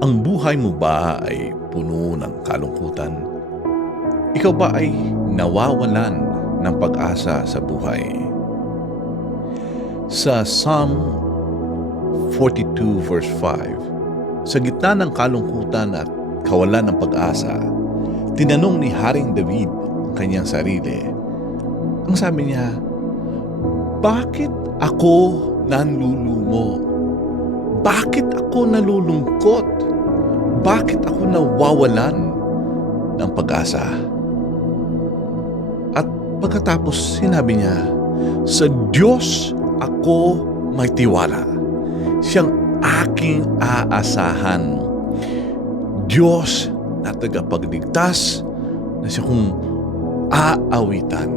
Ang buhay mo ba ay puno ng kalungkutan? Ikaw ba ay nawawalan ng pag-asa sa buhay? Sa Psalm 42 verse 5, sa gitna ng kalungkutan at kawalan ng pag-asa, tinanong ni Haring David ang kanyang sarili. Ang sabi niya, "Bakit ako nanlulumo? Bakit ako nalulungkot? Bakit ako nawawalan ng pag-asa?" At pagkatapos sinabi niya, "Sa Diyos ako may tiwala. Siyang aking aasahan. Diyos na tagapagligtas na siya kong aawitan."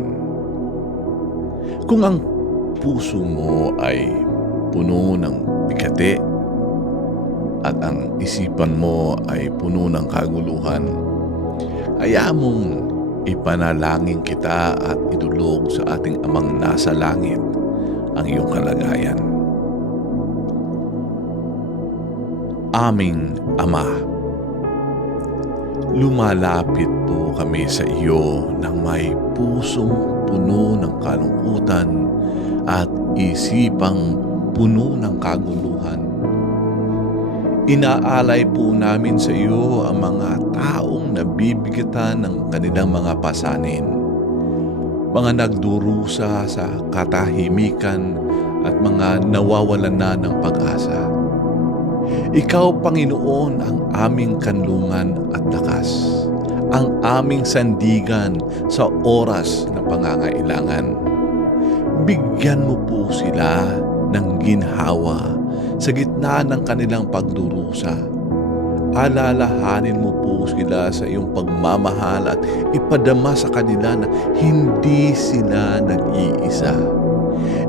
Kung ang puso mo ay puno ng bigati at ang isipan mo ay puno ng kaguluhan, hayaan mong ipanalangin kita at idulog sa ating Amang nasa langit ang iyong kalagayan. Aming Ama, lumalapit po kami sa iyo ng may pusong puno ng kalungkutan at isipang puno ng kaguluhan. Inaalay po namin sa iyo ang mga taong nabibigatan ng kanilang mga pasanin, mga nagdurusa sa katahimikan at mga nawawalan na ng pag-asa. Ikaw, Panginoon, ang aming kanlungan at lakas, ang aming sandigan sa oras ng pangangailangan. Bigyan mo po sila ng ginhawa sa gitna ng kanilang pagdurusa. Alalahanin mo po sila sa iyong pagmamahal at ipadama sa kanila na hindi sila nag-iisa.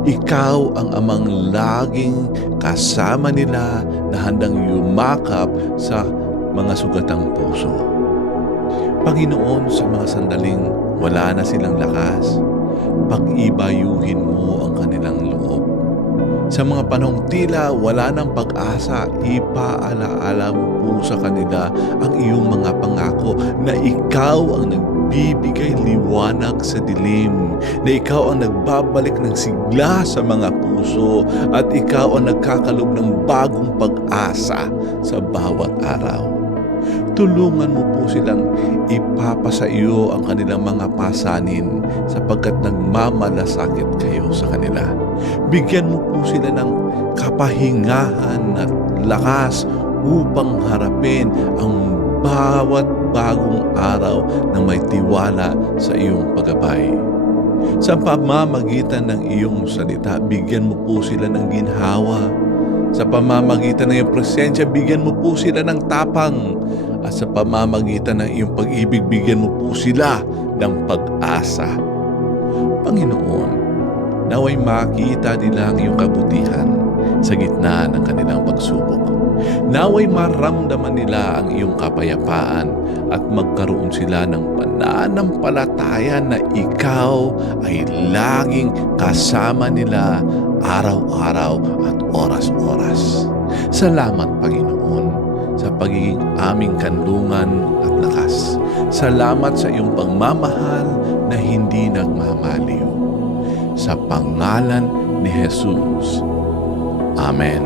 Ikaw ang amang laging kasama nila na handang yumakap sa mga sugatang puso. Panginoon, sa mga sandaling wala na silang lakas, pag-ibayuhin mo ang kanilang loob. Sa mga panahong tila wala ng pag-asa, ipaalaala mo po sa kanila ang iyong mga pangako na ikaw ang nagbibigay liwanag sa dilim, na ikaw ang nagbabalik ng sigla sa mga puso at ikaw ang nagkakalob ng bagong pag-asa sa bawat araw. Tulungan mo po silang ipapasa iyo ang kanilang mga pasanin sapagkat nagmamalasakit kayo sa kanila. Bigyan mo po sila ng kapahingahan at lakas upang harapin ang bawat bagong araw na may tiwala sa iyong paggabay. Sa pamamagitan ng iyong salita, bigyan mo po sila ng ginhawa. Sa pamamagitan ng iyong presensya, bigyan mo po sila ng tapang. At sa pamamagitan ng iyong pag-ibig, bigyan mo po sila ng pag-asa. Panginoon, naway makita nila ang iyong kabutihan sa gitna ng kanilang pagsubok. Naway maramdaman nila ang iyong kapayapaan at magkaroon sila ng pananampalataya na ikaw ay laging kasama nila araw-araw at oras-oras. Salamat, Panginoon, sa pagiging aming kanlungan at lakas. Salamat sa iyong pagmamahal na hindi nagmamaliw. Sa pangalan ni Jesus. Amen.